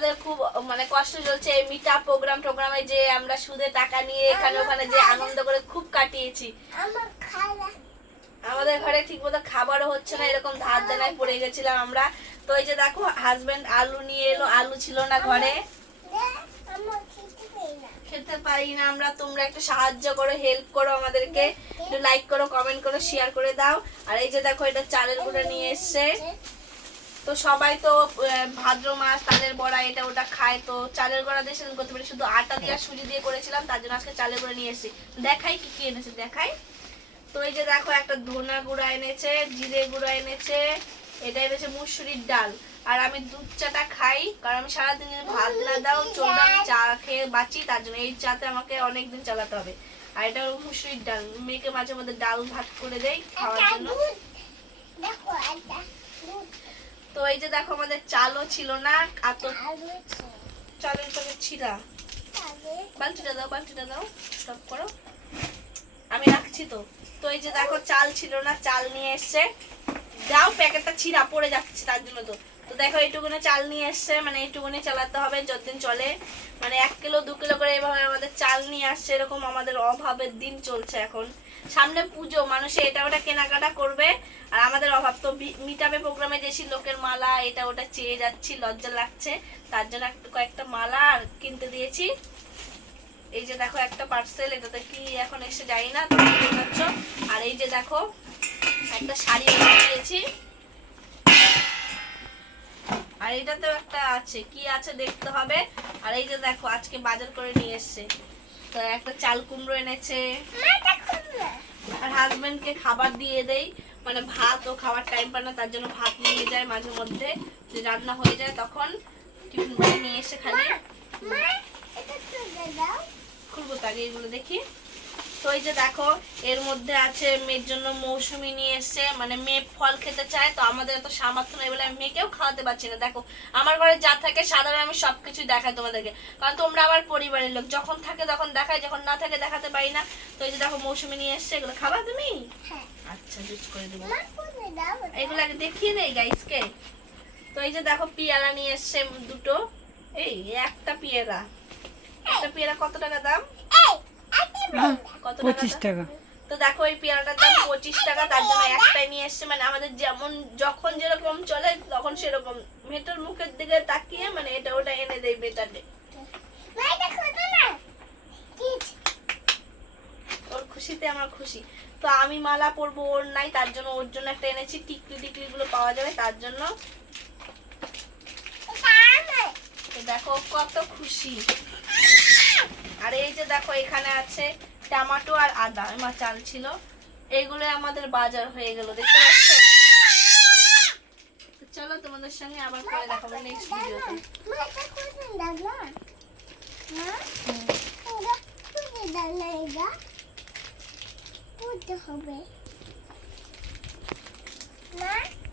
আমাদের খুব মানে কষ্ট চলছে এই মিটা প্রোগ্রাম টোগ্রামে যে আমরা সুদে টাকা নিয়ে এখানে ওখানে যে আনন্দ করে খুব কাটিয়েছি। আমাদের ঘরে ঠিক মতো খাবারও হচ্ছে না এরকম ধার দেনায় পড়ে গেছিলাম আমরা। তো এই যে দেখো হাজবেন্ড আলু নিয়ে এলো আলু ছিল না ঘরে। খেতে পারি না। আমরা তোমরা একটু সাহায্য করো হেল্প করো আমাদেরকে। একটু লাইক করো কমেন্ট করো শেয়ার করে দাও। আর এই যে দেখো এটা চালের গুঁড়ো নিয়ে এসছে। তো সবাই তো ভাদ্র মাস, তালের বড়া, এটা ওটা খায়, তো চালের বড়া দিয়ে সেদিন করতে পারি। শুধু আটা দিয়ে সুজি দিয়ে করেছিলাম, তার জন্য আজকে চালের গুঁড়ো নিয়ে এসেছি। দেখাই কি কি এনেছে, দেখাই। তো এই যে দেখো, একটা ধনা গুঁড়া এনেছে, জিরে গুঁড়া এনেছে, এটা এনেছে মুসুরির ডাল। আর আমি দুধ চাটা খাই, কারণ আমি সারাদিন ভাত না দাও চলবে আমি চা খেয়ে বাঁচি, তার জন্য এই চাতে আমাকে অনেকদিন চালাতে হবে। আর এটা মুসুরির ডাল। মেয়েকে মাঝে মধ্যে ডাল ভাত করে দেয় খাওয়ার জন্য দুধ দেখো একটা দুধ তো এই যে দেখো আমাদের চালও ছিল না এত চালের প্যাকেট ছিলা বালতিটা দাও বালতিটা দাও সব করো। আমি রাখছি তো। তো এই যে দেখো, চাল ছিল না, চাল নিয়ে এসছে। দাও, প্যাকেটটা ছিঁড়া, পড়ে যাচ্ছে তার জন্য তো। তো দেখো, এইটুকুনে চাল নিয়ে এসছে মানে এইটুকুনে চালাতে হবে যতদিন চলে। মানে এক কিলো, দু কিলো করে এভাবে আমাদের চাল নিয়ে আসছে, এরকম আমাদের অভাবের দিন চলছে এখন। সামনে পুজো, মানুষে এটা ওটা কেনাকাটা করবে, আর আমাদের অভাব তো মিটাবে প্রোগ্রামে যেসি লোকের মালা, এটা ওটা চেয়ে যাচ্ছি, লজ্জা লাগছে। তার জন্য একটু কয়েকটা মালা আর কিনতে দিয়েছি। এই যে দেখো, একটা পার্সেল এটাতে কি এখন এসে যাই না আর এই যে দেখো, একটা শাড়ি দিয়েছি আর এটাতেও একটা আছে কি আছে দেখতে হবে। আর এই যে দেখো আজকে বাজার করে নিয়ে এসছে। তো একটা চাল কুমড়ো এনেছে। আর হাজবেন্ডকে খাবার দিয়ে দেই। মানে ভাত ও খাওয়ার টাইম পায় না তার জন্য ভাত নিয়ে যায় মাঝে মধ্যে। যে রান্না হয়ে যায় তখন টিফিন বাড়ি নিয়ে এসে খালি খুলবো তো আগে এগুলো দেখি। তো এই যে দেখো এর মধ্যে আছে মেয়ের জন্য মৌসুমি নিয়ে এসছে। মানে মেয়ে ফল খেতে চায় তো আমাদের এত সামর্থ্য নেই বলে আমি মেয়েকেও খাওয়াতে পারছি না। দেখো আমার ঘরে যা থাকে সাধারণ আমি সবকিছু দেখাই তোমাদেরকে। কারণ তোমরা আমার পরিবারের লোক যখন থাকে তখন দেখাই যখন না থাকে দেখাতে পারি না। তো এই যে দেখো মৌসুমি নিয়ে এসছে এগুলো খাবা তুমি? হ্যাঁ। আচ্ছা জুস করে দেবো। এগুলো আগে দেখিয়ে নেই গাইসকে? তো এই যে দেখো পিয়ারা নিয়ে এসছে দুটো। এই একটা পিয়ারা। একটা পেয়ারা কত টাকা দাম? পঁচিশ টাকা। তো দেখো এই পেয়ারাটার দাম পঁচিশ টাকা তার জন্য একটাই নিয়ে এসছে মানে আমাদের যেমন যখন যেরকম চলে তখন সেরকম। মেয়েটার মুখের দিকে তাকিয়ে মানে এটা ওটা এনে দেয় কি ওর খুশিতে আমার খুশি। তো আমি মালা পরবো ওর নাই তার জন্য ওর জন্য একটা এনেছি টিকলি টিকলি গুলো পাওয়া যাবে তার জন্য। তো দেখো কত খুশি। আর এই যে দেখো, এখানে আছে টমেটো আর আদা আমার চাল ছিল। এইগুলো আমাদের বাজার হয়ে গেল, দেখতে পাচ্ছ? চলো তোমাদের সঙ্গে আবার পরে দেখাবো নেক্সট ভিডিওতে না